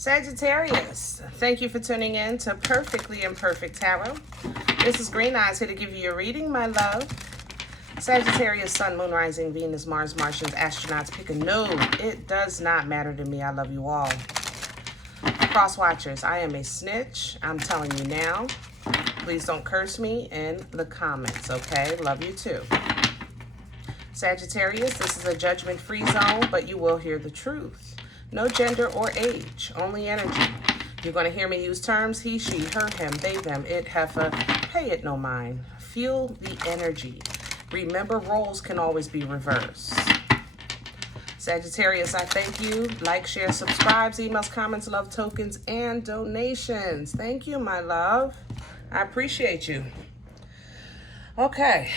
Sagittarius, thank you for tuning in to Perfectly Imperfect Tarot. This is Green Eyes here to give you your reading, my love. Sagittarius, Sun, Moon, Rising, Venus, Mars, Martians, astronauts, pick a node. It does not matter to me. I love you all. Cross watchers, I am a snitch. I'm telling you now. Please don't curse me in the comments, okay? Love you too. Sagittarius, this is a judgment-free zone, but you will hear the truth. No gender or age, only energy. You're going to hear me use terms he, she, her, him, they, them, it, heifer. Pay it no mind. Feel the energy. Remember, roles can always be reversed. Sagittarius, I thank you. Like, share, subscribes, emails, comments, love tokens, and donations. Thank you, my love. I appreciate you. Okay.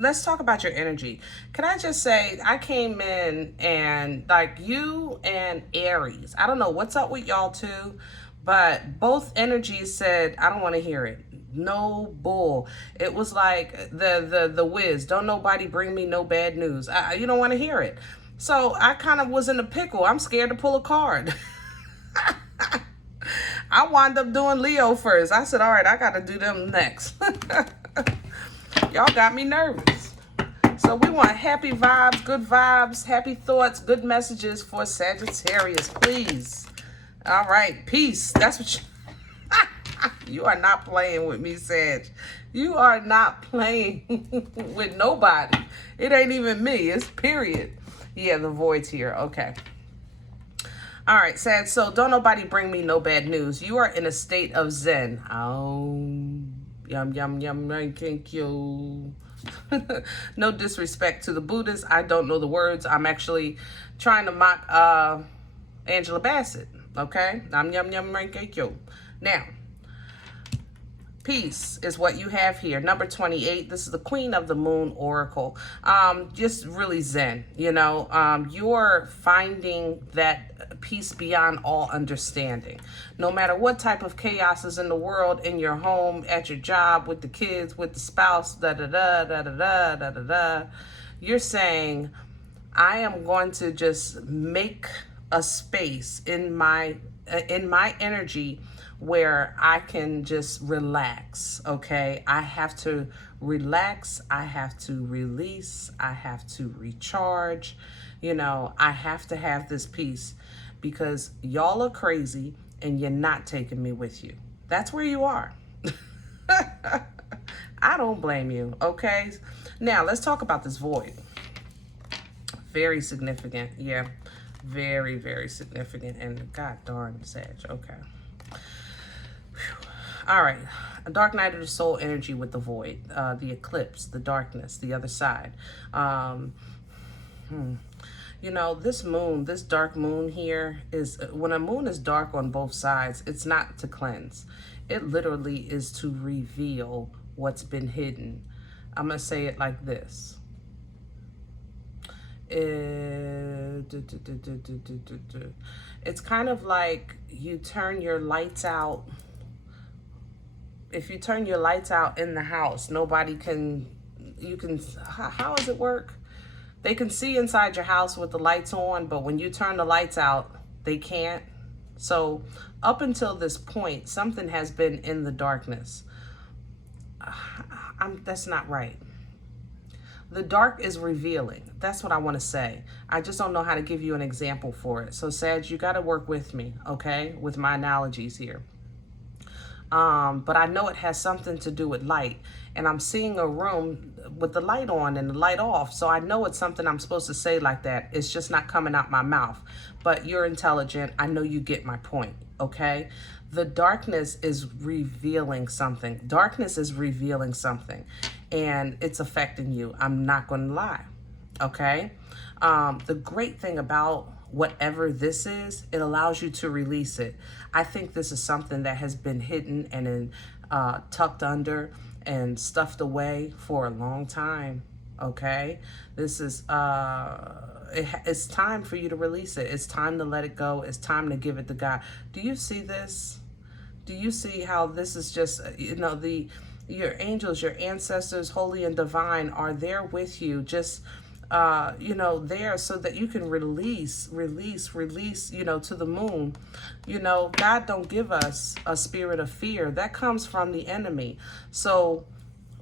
Let's talk about your energy. Can I just say, I came in and like you and Aries, I don't know what's up with y'all two, but both energies said, I don't want to hear it. No bull. It was like the whiz. Don't nobody bring me no bad news. You don't want to hear it. So I kind of was in a pickle. I'm scared to pull a card. I wound up doing Leo first. I said, all right, I got to do them next. Y'all got me nervous. So we want happy vibes, happy thoughts, good messages for Sagittarius, please. All right, peace. That's what you are not playing with me, Sag. You are not playing with nobody. It ain't even me. It's period. Yeah, the void's here. Okay. All right, Sag. So don't nobody bring me no bad news. You are in a state of zen. Oh. Yum, yum, yum, thank you. No disrespect to the Buddhists. I don't know the words. I'm actually trying to mock Angela Bassett. Okay? Yum, yum, yum, thank you. Now, peace is what you have here. Number 28. This is the Queen of the Moon Oracle. Just really zen. You know, you're finding that peace beyond all understanding. No matter what type of chaos is in the world, in your home, at your job, with the kids, with the spouse, you're saying, I am going to just make a space in my energy where I can just relax, okay? I have to relax, I have to release, I have to recharge, you know, I have to have this peace because y'all are crazy and you're not taking me with you. That's where you are. I don't blame you, okay? Now, let's talk about this void. Very significant, yeah. Very, very significant. And god darn, Sag, okay. All right, a dark night of the soul energy with the void, the eclipse, the darkness, the other side. You know, this moon, this dark moon here is, when a moon is dark on both sides, it's not to cleanse. It literally is to reveal what's been hidden. I'm going to say it like this. It's kind of like you turn your lights out. If you turn your lights out in the house, nobody can, how does it work? They can see inside your house with the lights on, but when you turn the lights out, they can't. So up until this point, something has been in the darkness. That's not right. The dark is revealing. That's what I want to say. I just don't know how to give you an example for it. So Sag, you got to work with me, okay, with my analogies here. But I know it has something to do with light. And I'm seeing a room with the light on and the light off. So I know it's something I'm supposed to say like that. It's just not coming out my mouth. But you're intelligent. I know you get my point, okay? The darkness is revealing something. Darkness is revealing something. And it's affecting you. I'm not going to lie, okay? The great thing about whatever this is, it allows you to release it. I think this is something that has been hidden and tucked under and stuffed away for a long time, okay? This is, it's time for you to release it. It's time to let it go. It's time to give it to God. Do you see this? Do you see how this is just, you know, your angels, your ancestors, holy and divine, are there with you, just you know, there so that you can release, you know, to the moon. You know, God don't give us a spirit of fear. That comes from the enemy. So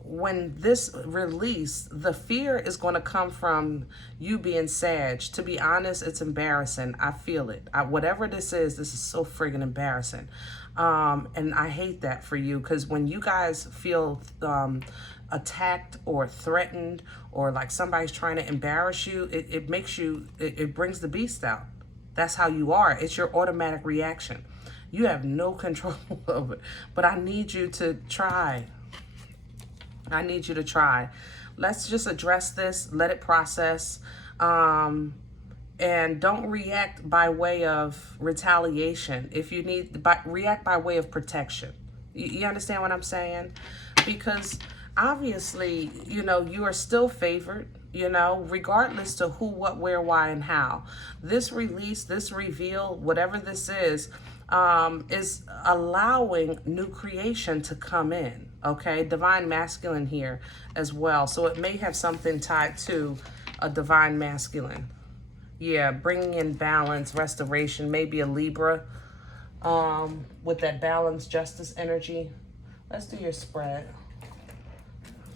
when this release, the fear is going to come from you being Sag. To be honest, it's embarrassing. I feel it. Whatever this is so friggin' embarrassing. And I hate that for you, because when you guys feel attacked or threatened, or like somebody's trying to embarrass you, it makes you, it brings the beast out. That's how you are. It's your automatic reaction. You have no control of it. But I need you to try. I need you to try. Let's just address this, let it process, and don't react by way of retaliation. If you need, react by way of protection. You understand what I'm saying? Because obviously, you know, you are still favored, you know, regardless to who, what, where, why, and how. This release, this reveal, whatever this is allowing new creation to come in, okay? Divine masculine here as well. So it may have something tied to a divine masculine. Yeah, bringing in balance, restoration, maybe a Libra with that balance, justice energy. Let's do your spread.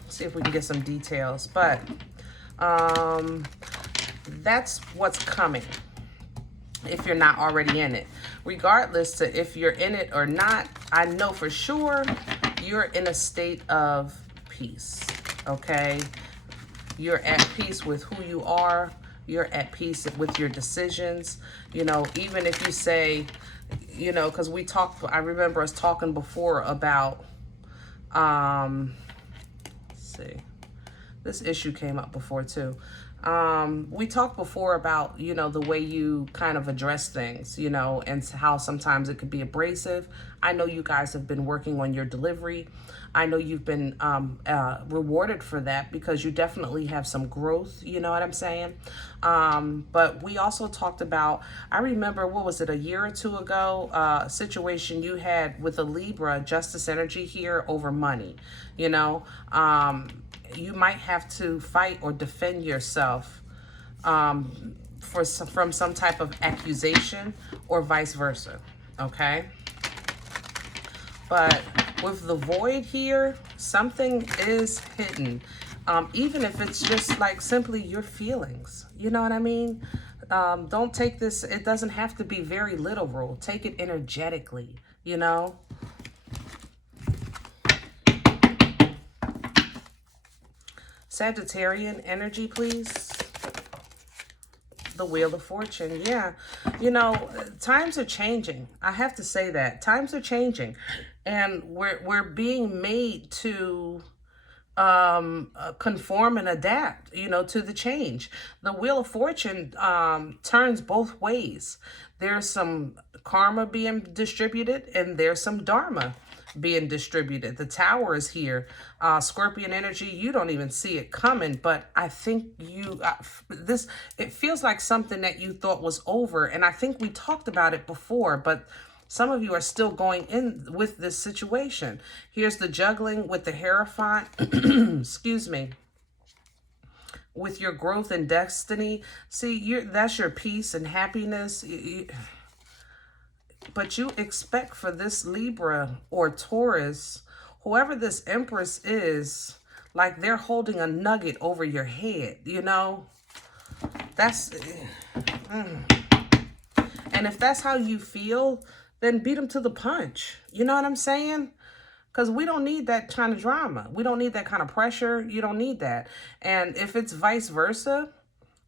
See if we can get some details. But that's what's coming if you're not already in it. Regardless to if you're in it or not, I know for sure you're in a state of peace, okay? You're at peace with who you are. You're at peace with your decisions. You know, even if you say, you know, because we talked, I remember us talking before about, let's see, this issue came up before too. We talked before about, you know, the way you kind of address things, you know, and how sometimes it could be abrasive. I know you guys have been working on your delivery. I know you've been rewarded for that, because you definitely have some growth, you know what I'm saying? But we also talked about, I remember, what was it, a year or two ago, a situation you had with a Libra, justice energy here, over money, you know? You might have to fight or defend yourself from some type of accusation, or vice versa, okay? But with the void here, something is hidden. Even if it's just like simply your feelings, you know what I mean? Don't take this, it doesn't have to be very literal. Take it energetically, you know? Sagittarian energy, please. The Wheel of Fortune, yeah. You know, times are changing. I have to say that. Times are changing. And we're being made to conform and adapt, you know, to the change. The Wheel of Fortune turns both ways. There's some karma being distributed, and there's some dharma being distributed. The Tower is here. Scorpion energy, you don't even see it coming, but I think you, it feels like something that you thought was over, and I think we talked about it before, but some of you are still going in with this situation. Here's the Juggling with the Hierophant, excuse me, with your growth and destiny. See, that's your peace and happiness. But you expect for this Libra or Taurus, whoever this Empress is, like they're holding a nugget over your head, you know? That's... And if that's how you feel, then beat them to the punch. You know what I'm saying? Because we don't need that kind of drama. We don't need that kind of pressure. You don't need that. And if it's vice versa,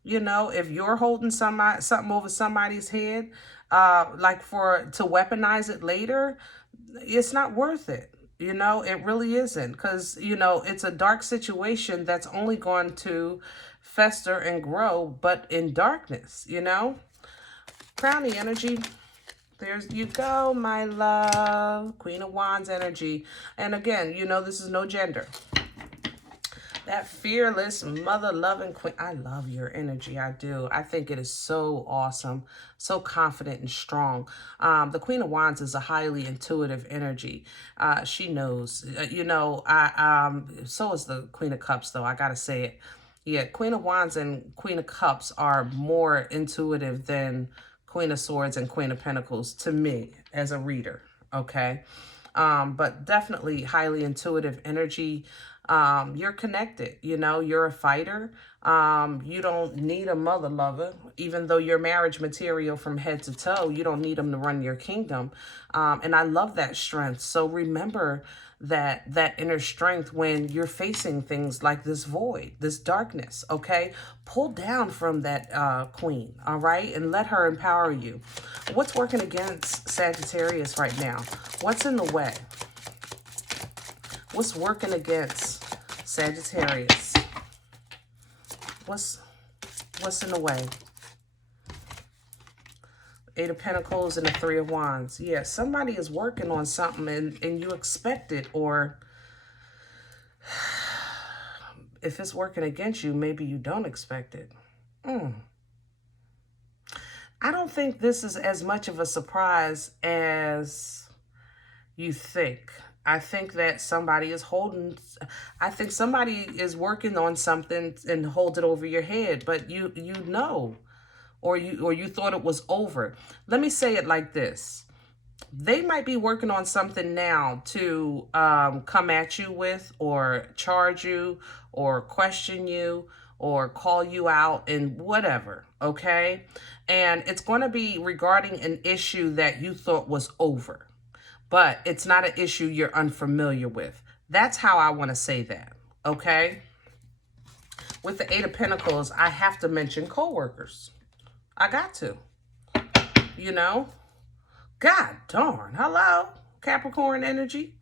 you know, if you're holding something over somebody's head, like to weaponize it later, it's not worth it. You know, it really isn't. Because, you know, it's a dark situation that's only going to fester and grow, but in darkness, you know? Crowny energy. There's you go, my love. Queen of Wands energy. And again, you know, this is no gender. That fearless, mother-loving queen. I love your energy. I do. I think it is so awesome. So confident and strong. The Queen of Wands is a highly intuitive energy. She knows. You know, so is the Queen of Cups, though. I got to say it. Yeah, Queen of Wands and Queen of Cups are more intuitive than Queen of Swords and Queen of Pentacles to me as a reader, okay? But definitely highly intuitive energy. You're connected, you know, you're a fighter. You don't need a mother lover, even though you're marriage material from head to toe. You don't need them to run your kingdom. And I love that strength. So remember that inner strength when you're facing things like this void, this darkness, okay? Pull down from that queen, all right? And let her empower you. What's working against Sagittarius right now? What's in the way? What's working against Sagittarius? What's in the way? Eight of Pentacles and the Three of Wands. Yeah, somebody is working on something and you expect it, or if it's working against you, maybe you don't expect it. I don't think this is as much of a surprise as you think. I think that somebody is working on something and hold it over your head, but you know, or you thought it was over. Let me say it like this. They might be working on something now to come at you with, or charge you, or question you, or call you out, and whatever, okay? And it's going to be regarding an issue that you thought was over, but it's not an issue you're unfamiliar with. That's how I want to say that, okay? With the Eight of Pentacles, I have to mention co-workers. I got to, you know? God darn, hello, Capricorn energy.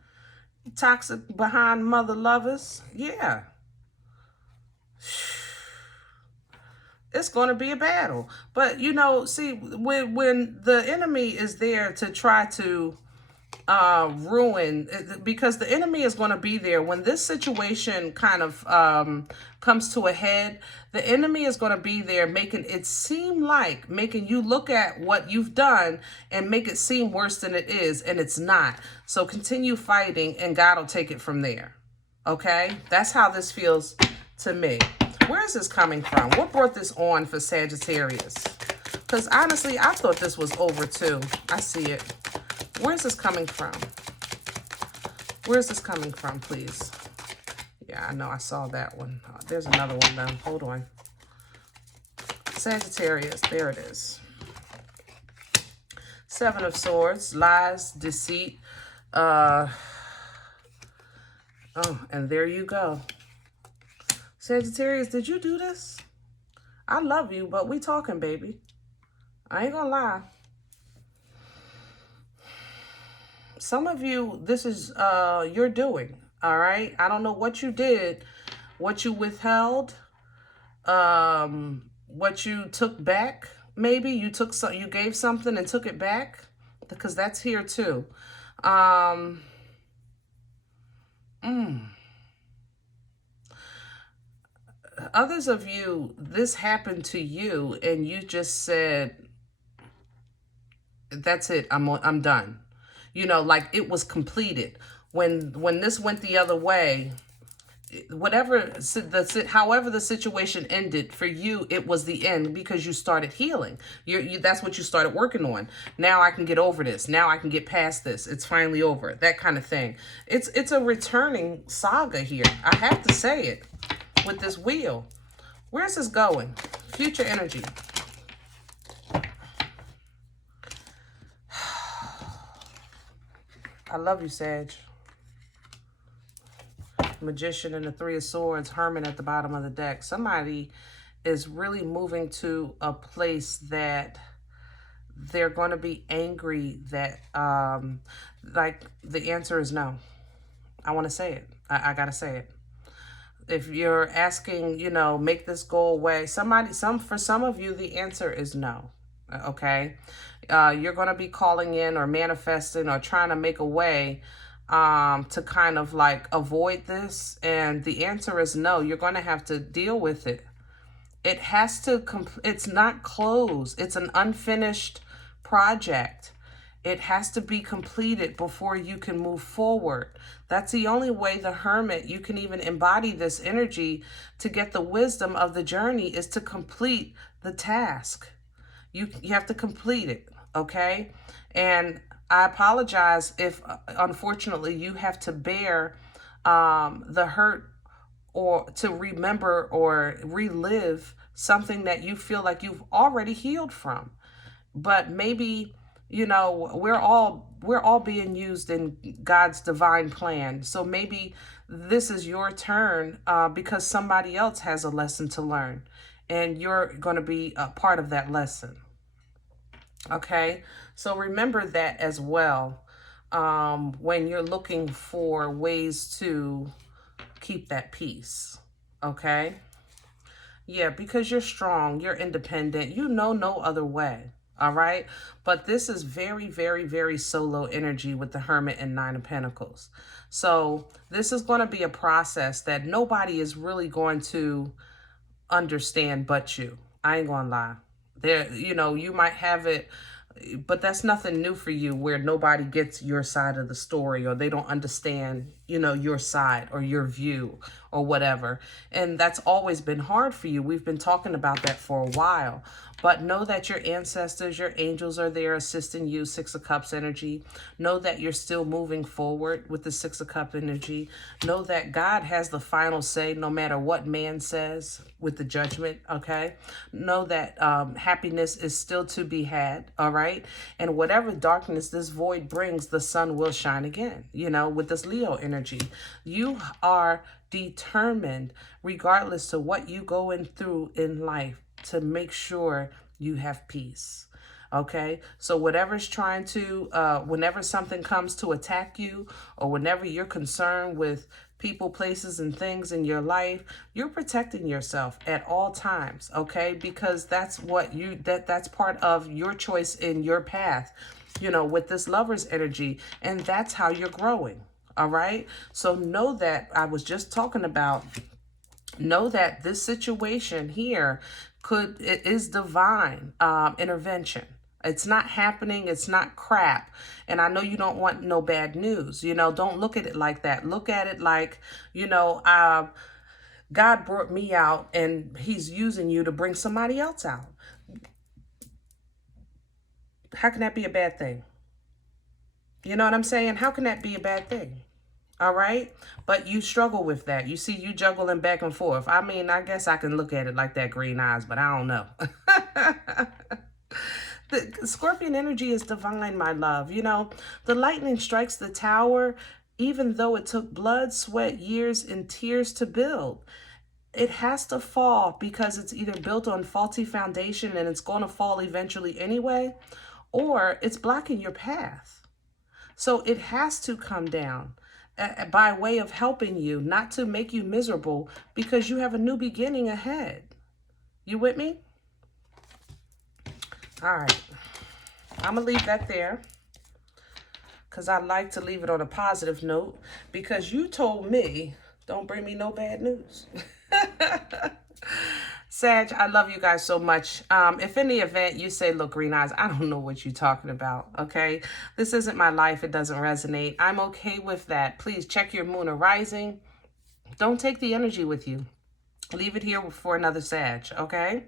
Toxic behind mother lovers, yeah. It's going to be a battle. But, you know, see, when the enemy is there to try to ruin, because the enemy is going to be there when this situation kind of comes to a head. The enemy is going to be there making it seem like, making you look at what you've done and make it seem worse than it is, and it's not. So continue fighting and God will take it from there. Okay? That's how this feels to me. Where is this coming from? What brought this on for Sagittarius? Because honestly, I thought this was over too. I see it. Where's this coming from? Where's this coming from, please? Yeah, I know. I saw that one. There's another one, though. Hold on. Sagittarius. There it is. Seven of Swords. Lies, deceit. Oh, and there you go. Sagittarius, did you do this? I love you, but we talking, baby. I ain't gonna lie. Some of you, this is your doing, all right? I don't know what you did, what you withheld, what you took back. Maybe you took you gave something and took it back, because that's here too. Others of you, this happened to you and you just said, that's it, I'm done. You know, like it was completed. When this went the other way, however the situation ended for you, it was the end because you started healing. That's what you started working on. Now I can get over this. Now I can get past this. It's finally over. That kind of thing. It's a returning saga here. I have to say it with this wheel. Where's this going? Future energy. I love you, Sag. Magician and the Three of Swords, Hermit at the bottom of the deck. Somebody is really moving to a place that they're going to be angry that, like, the answer is no. I want to say it. I got to say it. If you're asking, you know, make this go away, for some of you, the answer is no. Okay? You're going to be calling in or manifesting or trying to make a way to kind of like avoid this. And the answer is no. You're going to have to deal with it. It has to, it's not closed. It's an unfinished project. It has to be completed before you can move forward. That's the only way the Hermit, you can even embody this energy to get the wisdom of the journey, is to complete the task. You have to complete it, okay? And I apologize if, unfortunately, you have to bear the hurt, or to remember or relive something that you feel like you've already healed from. But maybe, you know, we're all being used in God's divine plan. So maybe this is your turn, because somebody else has a lesson to learn, and you're going to be a part of that lesson. Okay, so remember that as well, when you're looking for ways to keep that peace. Okay, yeah, because you're strong, you're independent, you know no other way. All right, but this is very, very, very solo energy with the Hermit and Nine of Pentacles. So this is going to be a process that nobody is really going to understand but you. I ain't gonna lie. There, you know, you might have it, but that's nothing new for you, where nobody gets your side of the story, or they don't understand, you know, your side or your view or whatever. And that's always been hard for you. We've been talking about that for a while. But know that your ancestors, your angels are there assisting you, Six of Cups energy. Know that you're still moving forward with the Six of Cups energy. Know that God has the final say no matter what man says with the judgment, okay? Know that happiness is still to be had, all right? And whatever darkness this void brings, the sun will shine again, you know, with this Leo energy. You are determined, regardless to what you going through in life, to make sure you have peace. Okay, so whatever's trying to, whenever something comes to attack you, or whenever you're concerned with people, places, and things in your life, you're protecting yourself at all times. Okay, because that's what that's part of your choice in your path, you know, with this Lover's energy, and that's how you're growing. All right, so know that I was just talking about. Know that this situation here it is divine intervention. It's not happening. It's not crap. And I know you don't want no bad news. You know, don't look at it like that. Look at it like, you know, God brought me out, and he's using you to bring somebody else out. How can that be a bad thing? You know what I'm saying? How can that be a bad thing? All right. But you struggle with that. You see, you juggling back and forth. I mean, I guess I can look at it like that, green eyes, but I don't know. The Scorpion energy is divine, my love. You know, the lightning strikes the tower, even though it took blood, sweat, years, and tears to build. It has to fall because it's either built on faulty foundation and it's going to fall eventually anyway, or it's blocking your path. So it has to come down by way of helping you, not to make you miserable, because you have a new beginning ahead. You with me? All right. I'm going to leave that there, because I like to leave it on a positive note, because you told me, don't bring me no bad news. Sag, I love you guys so much. If in the event you say, look, green eyes, I don't know what you're talking about, okay? This isn't my life. It doesn't resonate. I'm okay with that. Please check your moon or rising. Don't take the energy with you. Leave it here for another Sag, okay?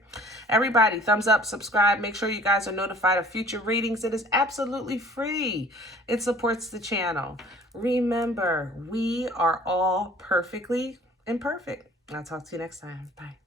Everybody, thumbs up, subscribe. Make sure you guys are notified of future readings. It is absolutely free. It supports the channel. Remember, we are all perfectly imperfect. I'll talk to you next time. Bye.